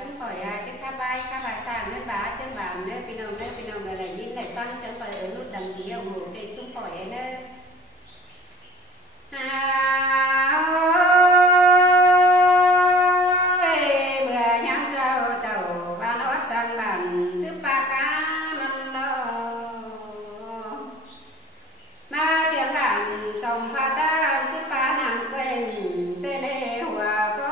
chúng tôi chắc các bài sang nước bá chân bản nước pin nồng là những ngày tăng chân phải ở nút đằng kia ở ngủ cái chúng tôi nữa mưa nhang trâu tàu ban ót sang bản thứ ba cá năm lo mà tiếng bản sông pha ta thứ ba nằm quên tên lê hòa có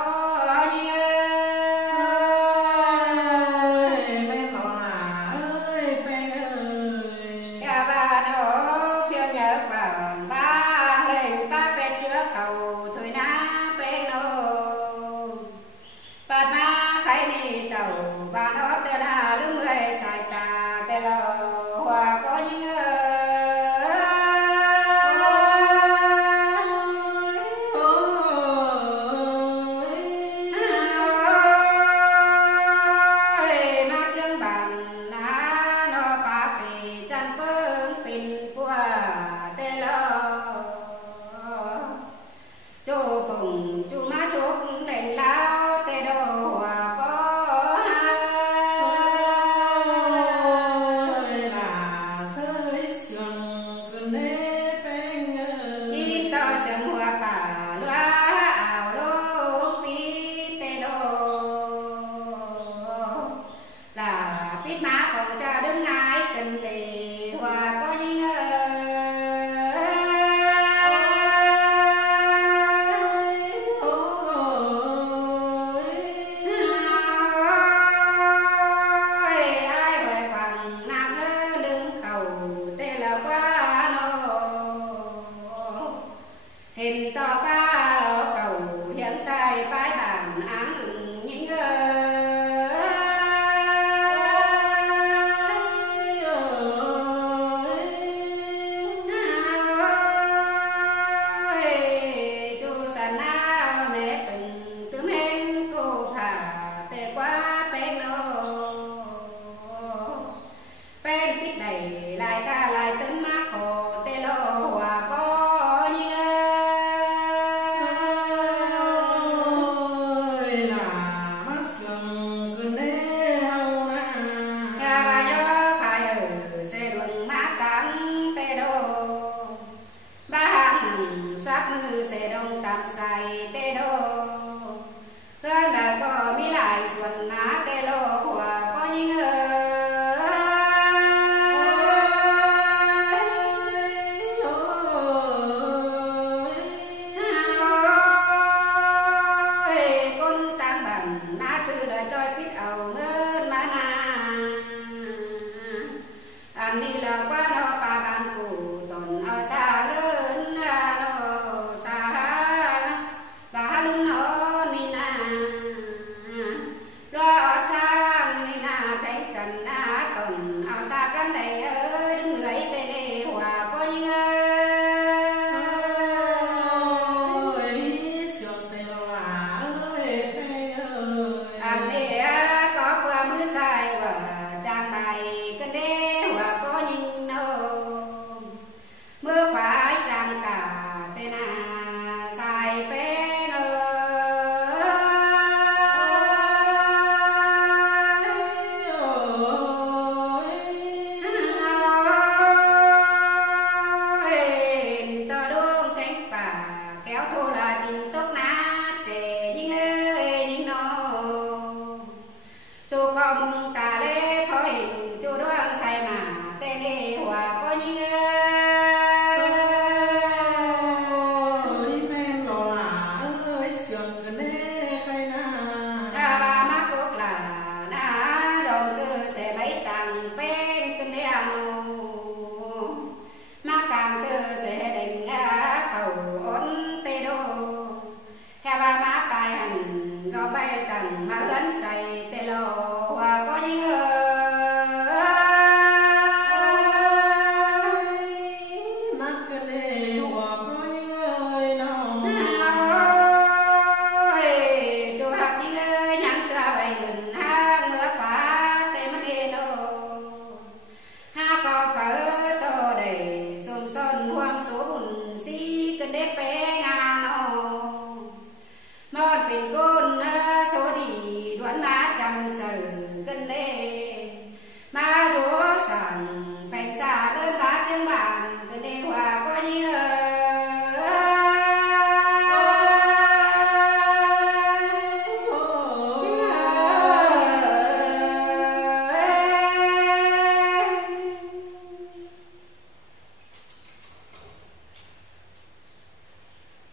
hình to ba lỗ cầu hiện sai bãi bản áng hừng những chu sàn na mẹ từng tứ men cô thả tê quá pen nô pen biết đầy lại ta lại tính mát hồ tê lô hòa có sẽ đông tam say tê đô cơn đời có mi lại xuân ná tê lô hòa có những con tăng bằng má sư đời trôi biết ẩu ngân má na anh đi là quá đó bà bạn cụ tồn ở xa ngân không ta lê thôi chú đoan thay mà tên lê hòa có những men lò là ơi sườn cái nê khai na ba má cốt là na đồng sư sẽ mấy tầng bên kinh đê ano má càng sư sẽ định cầu ổn tê đô theo ba má bài hành do bay tầng má lớn say tê lô